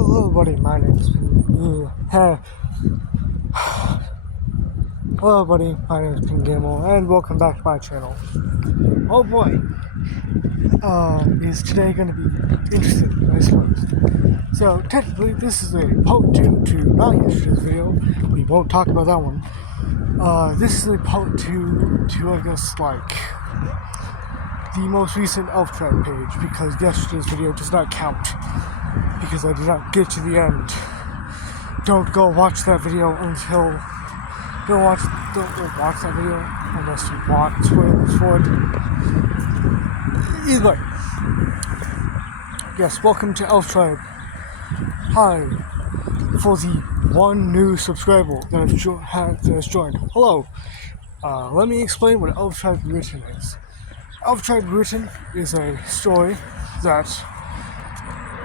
Hello, buddy. My name's Hey. Hello, buddy. My name's Pink Gamble, and welcome back to my channel. Oh boy, is today going to be interesting, I suppose. So technically, this is a part 2 to not yesterday's video. We won't talk about that one. This is a part 2 to, I guess, like the most recent Elf Tribe page, because yesterday's video does not count because I did not get to the end. Don't go watch that video until don't watch that video unless you want spoilers for it. Either way, yes, welcome to Elf Tribe. Hi, for the one new subscriber that has joined. Hello. Let me explain what Elf Tribe Written is. Elf Tribe Written is a story that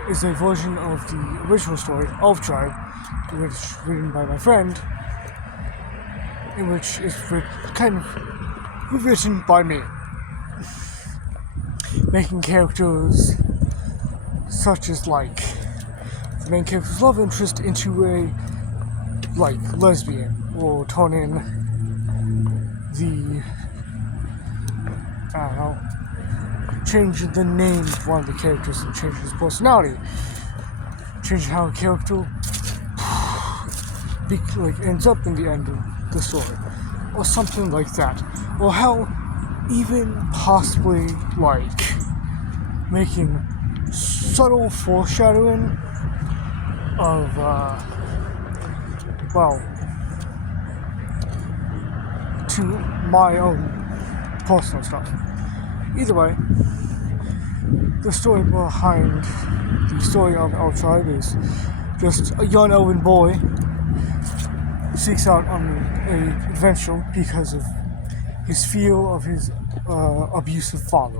is a version of the original story, Elf Tribe, which is written by my friend, in which is kind of written by me, making characters such as like the main character's love interest into a like lesbian, or turn in the I don't know, change the name of one of the characters and change his personality, change how a character ends up in the end of the story, or something like that, or how even possibly like making subtle foreshadowing of to my own personal stuff. Either way, the story behind the story of Elf Tribe is just a young elven boy seeks out on an adventure because of his fear of his abusive father,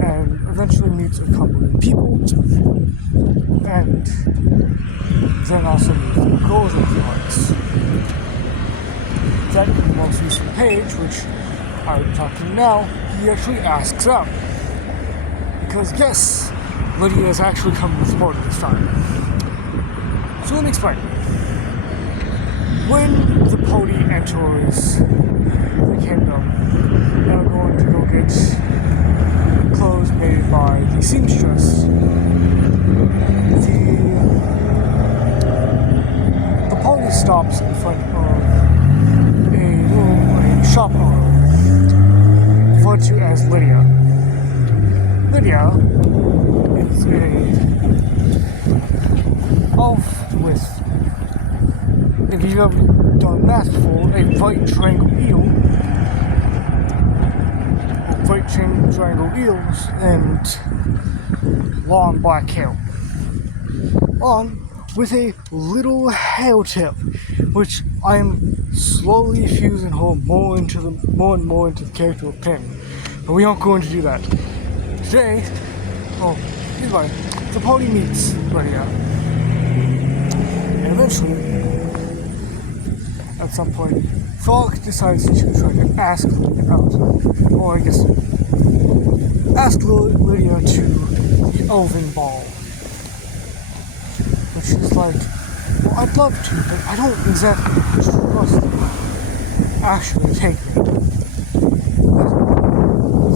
and eventually meets a couple of people, and then also meets the girls of the arts. That in the most recent page, which I'm talking now, he actually asks out. Because yes, Lydia has actually come with support this time. So let me explain. When the party enters the kingdom, they're going to go get clothes made by the seamstress. The party stops in front of a shop owner, referred to as Lydia. Lydia is a elf with, if you've ever done math before, a bright triangle eel, or bright triangle eels, and long black hair. On with a little hair tip, which I am slowly fusing her more and more into the character of Pin. But we aren't going to do that. Today, anyway, the party meets Lydia. And eventually, at some point, Frog decides to try to ask Lydia out. Or I guess, ask Lydia to the Elven Ball. But she's like, well, I'd love to, but I don't exactly trust you. Actually, take me.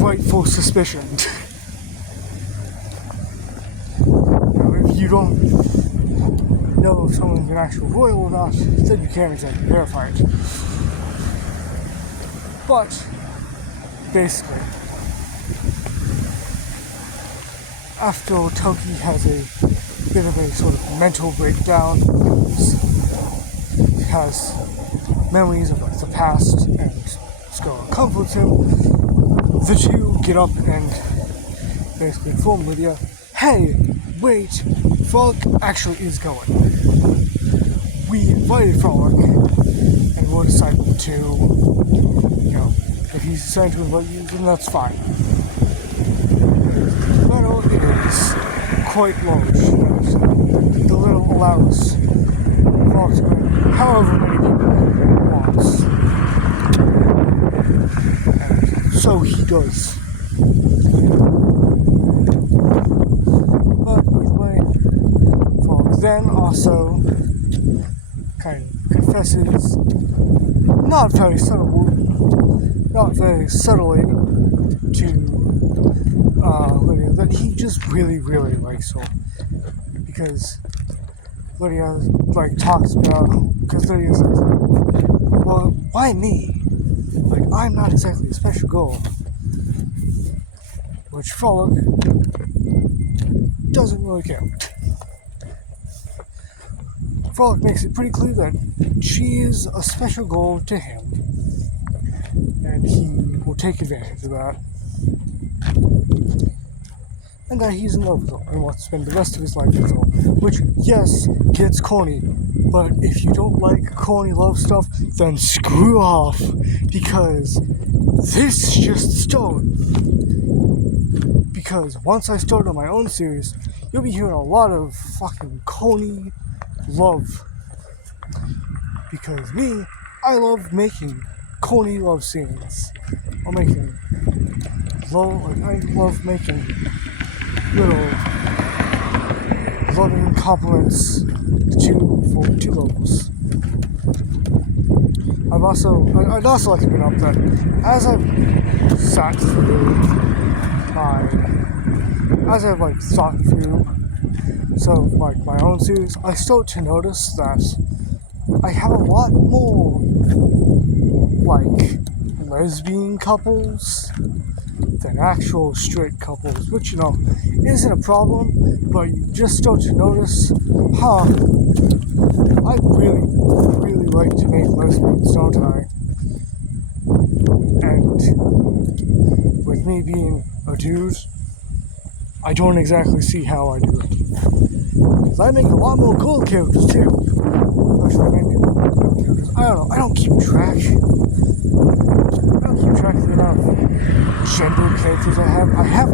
Rightful suspicion. If you don't know if someone's an actual royal or not, then you can't exactly verify it. But, basically, after Toki has a bit of a sort of mental breakdown, he has memories of the past, and Scar comforts him. The two get up and basically inform Lydia, hey, wait, Frog actually is going. We invited Frog, and we're deciding to, if he's deciding to invite you, then that's fine. The letter is quite large. The letter allows Frog to go however many people he wants. And so he does. also kind of confesses, not very subtly, to Lydia that he just really, really likes her. Because Lydia, like, talks about, because Lydia says, well, why me? Like, I'm not exactly a special girl. Which Frolic doesn't really care. Frolic makes it pretty clear that she is a special girl to him, and he will take advantage of that, and that he's in love with her and wants to spend the rest of his life with her, which, yes, gets corny, but if you don't like corny love stuff, then screw off, because this just started. Because once I start on my own series, you'll be hearing a lot of fucking corny love. Because me, I love making corny love scenes. I love making little loving compliments for two lovers. I'd also like to bring up that as I've thought through my own series, I start to notice that I have a lot more, like, lesbian couples than actual straight couples, which, isn't a problem, but you just start to notice, I really, really like to make lesbians, don't I? And with me being a dude, I don't exactly see how I do it. Because I make a lot more girl characters too. I don't know, I don't keep track of the amount of gender characters I have. I have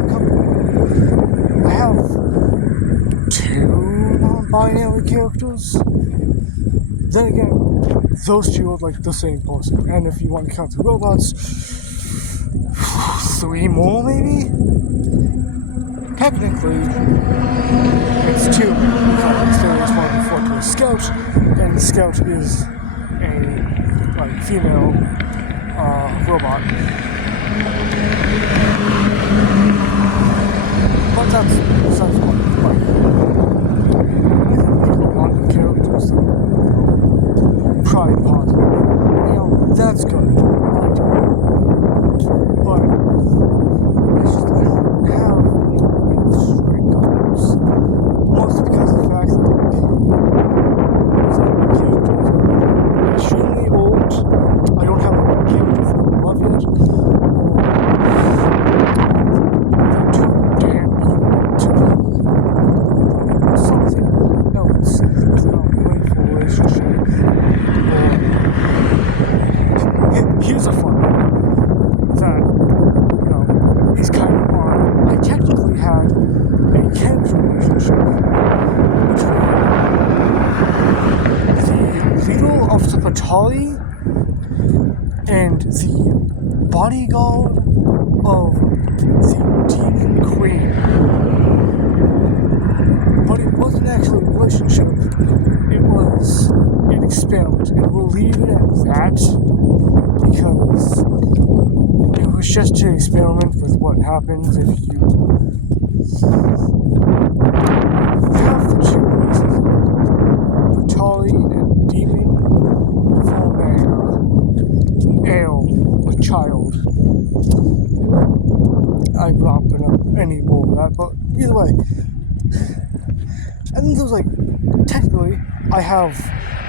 2 non-binary characters. Then again, those 2 are like the same person. And if you want to count the robots, 3 more maybe? Technically, it's 2 because there is one before to a scout, and the scout is a female robot. But that's besides the point. I think a lot of characters that are pride positive. That's good. But it's just I don't have straight couples. Mostly because of the fact that some characters are extremely old. I don't have a character for love yet. They're too damn evil to be something else. It's not a playful relationship. Here's a fun one that, is kind of odd. I technically had a casual relationship between the leader of the Patali and the bodyguard of the Demon Queen. But it wasn't actually a relationship, it was an experiment, and we'll leave it at that, because it was just an experiment with what happens if you have the 2 races of Patali and Demon form a child. I'm not gonna any more of that, but either way. And then there's technically, I have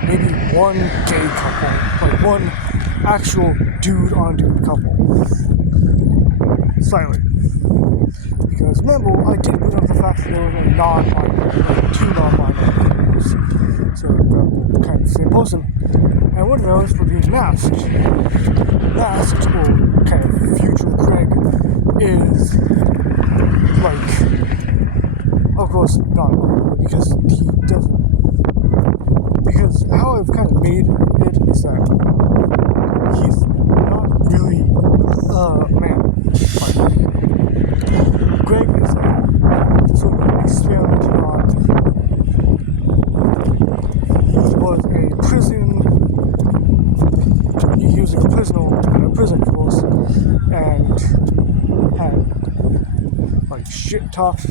maybe 1 gay couple, 1 actual dude-on-dude couple. Slightly. Because remember, I did bring up the fact that there was a non-binary, 2 non-binary couples. So they're kind of the same person. And one of those would be Masked. Masked, or kind of future Greg, is of course not, because he doesn't. Because how I've kind of made it is that he's not really a man. Greg is sort of experimenting on shit talked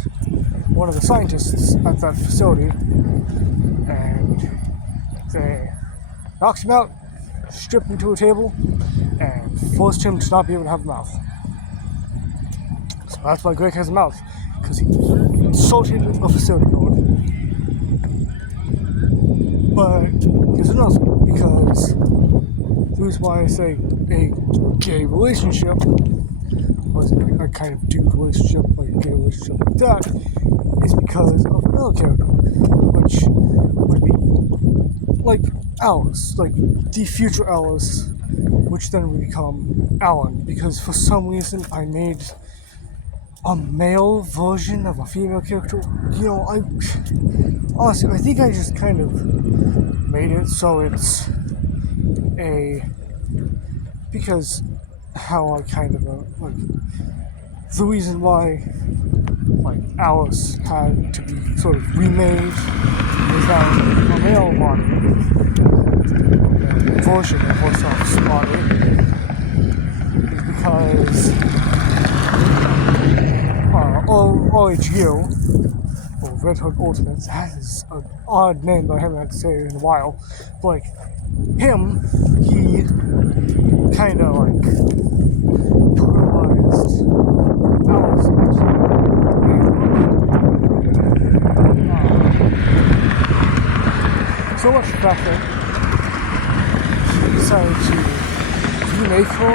one of the scientists at that facility, and they knocked him out, stripped him to a table, and forced him to not be able to have a mouth. So that's why Greg has a mouth, because he insulted a facility owner. But here's another thing, because the reason why I say a gay relationship, or a kind of dude relationship, like a gay relationship like that, is because of another character, which would be like Alice, like the future Alice, which then would become Alan, because for some reason I made a male version of a female character. You know, honestly, I think I just kind of made it so it's because how I kind of like the reason why like Alice had to be sort of remade is that a male body version of herself's body is because OHU, or Red Hood Ultimates, that is an odd name that I haven't had to say in a while, but like him, he kind of like brutalized Alice so much the fact that he decided to remake her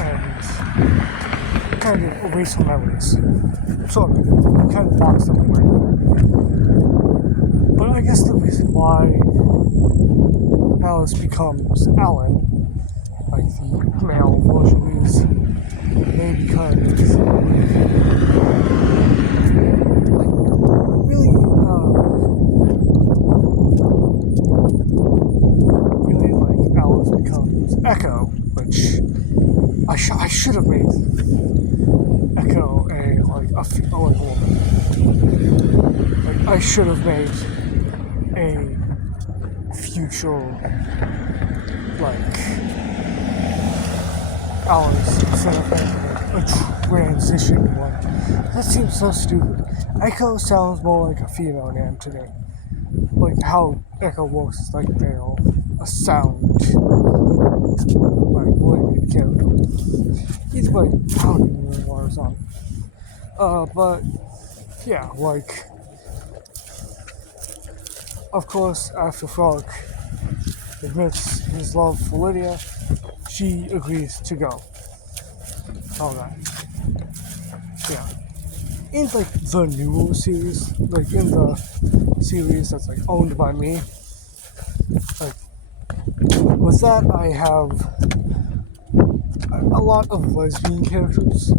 and kind of erase her memories. Sort of, kind of box them away. But I guess the reason why Alice becomes Alan, like the male version, is maybe because really like Alice becomes Echo, which I should have made Echo a woman. Like I should have made a future like Alice instead of a transition one. That seems so stupid. Echo sounds more like a female name to me. Like how Echo works is like a sound like related character. Either way, I don't even know what I was on. But yeah, like of course after Frolic admits his love for Lydia, she agrees to go. All that. Yeah. In like the new series, like in the series that's like owned by me, like with that I have a lot of lesbian characters,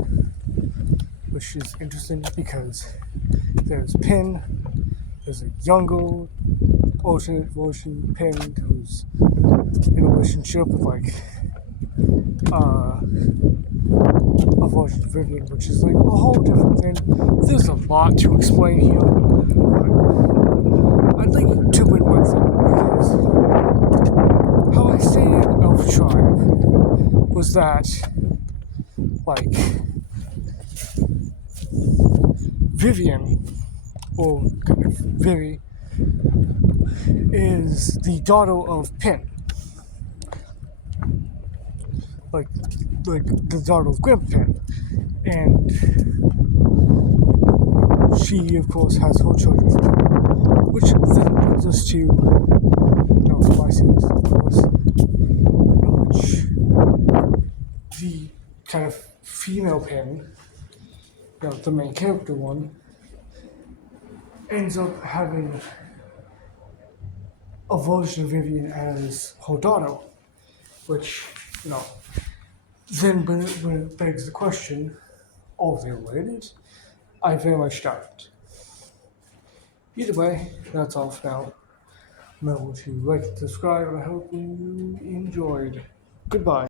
which is interesting because there's Pin, there's a younger alternate version Pin who's in a relationship with like a version of Vivian, which is like a whole different thing. There's a lot to explain here, but I'd like to win with it because how I say in Elf Tribe was that like Vivian, or Vivi, is the daughter of Pin. Like the daughter of Grandpa Pin. And she, of course, has her children. Which then brings us to, my series, of course, in which the kind of female Pin, the main character one, ends up having a version of Vivian as her daughter, which, then when it begs the question, are they related? I very much doubt it. Either way, that's all for now. Remember to like and subscribe, and I hope you enjoyed. Goodbye.